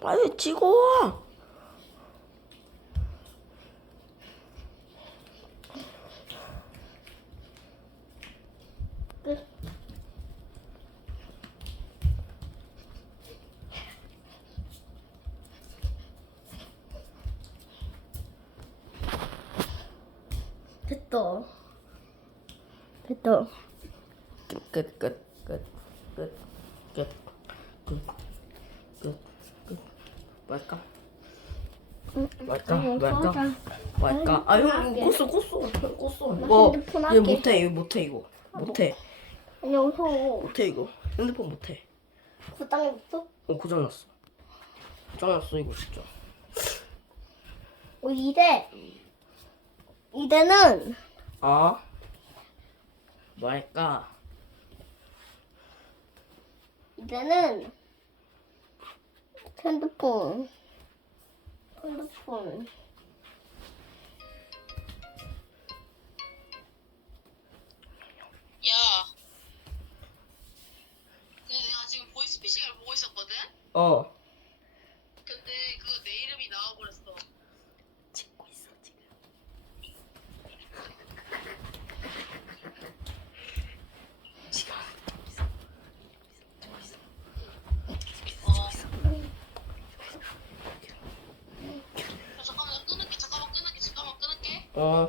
빨리 찍어. 끝. 됐다. 됐다. 끝, 끝, 끝, 끝, 끝, 끝, 끝, 말까? 말까? 말까? 말까? 아, 형, 꽂어, 꽂어, 꽂어. 이거, 핸드폰 얘 할게. 못해, 이거 못해, 이거. 못해, 여기서 못해, 이거. 핸드폰 못해. 그 땅에 있어? 어, 고장났어. 고장났어, 이거 진짜. 어, 이대. 이대는 아? 말까? 이제는 핸드폰 핸드폰 야. 근데 내가 지금 보이스피싱을 보고 있었거든? 어. 呃，